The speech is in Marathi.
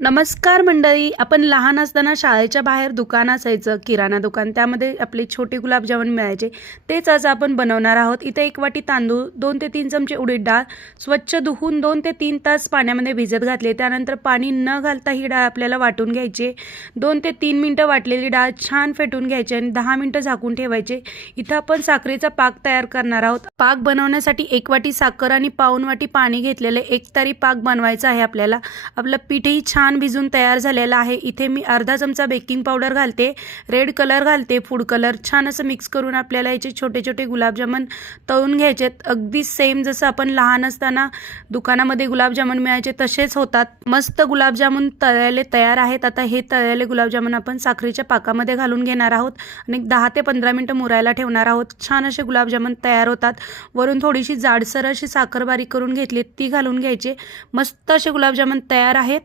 नमस्कार मंडळी. आपण लहान असताना शाळेच्या बाहेर दुकान असायचं, किराणा दुकान. त्यामध्ये आपले छोटे गुलाबजामुन मिळायचे. तेच आज आपण बनवणार आहोत. इथे 1 वाटी तांदूळ, 2 ते 3 चमचे उडीद डाळ स्वच्छ धुवून 2 ते 3 तास पाण्यामध्ये भिजत घातले. त्यानंतर पाणी न घालता ही डाळ आपल्याला वाटून घ्यायची. 2 ते 3 मिनिटं वाटलेली डाळ छान फेटून घ्यायची आणि 10 मिनिटं झाकून ठेवायचे. इथं आपण साखरेचा पाक तयार करणार आहोत. पाक बनवण्यासाठी 1 वाटी साखर आणि पाऊण वाटी पाणी घेतलेले. एकतारी पाक बनवायचा आहे आपल्याला. आपलं पीठही छान भिजून तयार झालेला आहे. इथे मी अर्धा चमचा बेकिंग पावडर घालते, रेड कलर घालते, फूड कलर. छान असं मिक्स करून आपल्याला याचे छोटे छोटे गुलाबजामुन तळून घ्यायचे. अगदी सेम जसं आपण लहान असताना दुकानामध्ये गुलाबजामुन मिळायचे तसेच होतात. मस्त गुलाबजामुन तळलेले तयार आहेत. आता हे तळलेले गुलाबजामुन आपण साखरेच्या पाकामध्ये घालून घेणार आहोत आणि 10 ते 15 मिनिटं मुरायला ठेवणार आहोत. छान असे गुलाबजामुन तयार होतात. वरून थोडीशी जाडसर अशी साखर बारीक करून घेतली, ती घालून घ्यायची. मस्त असे गुलाबजामुन तयार आहेत.